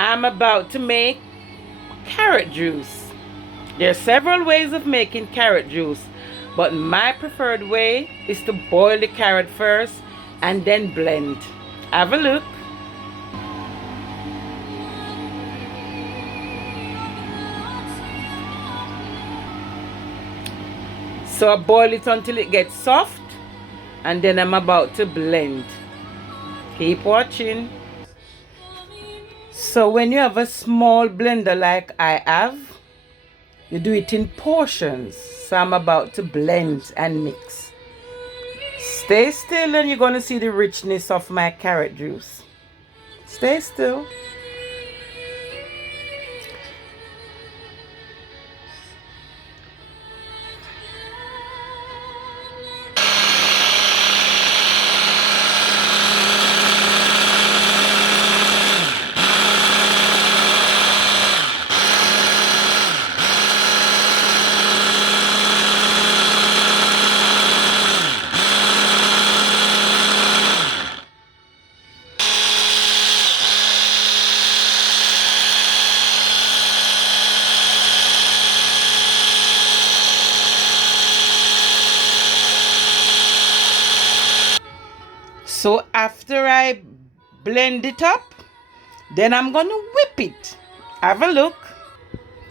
I'm about to make carrot juice. There are several ways of making carrot juice, but my preferred way is to boil the carrot first and then blend. Have a look. So I boil it until it gets soft, and then I'm about to blend. Keep watching. So when you have a small blender like I have, you do it in portions. So I'm about to blend and mix. Stay still and you're going to see the richness of my carrot juice. Stay still. So after I blend it up, then I'm going to whip it. Have a look.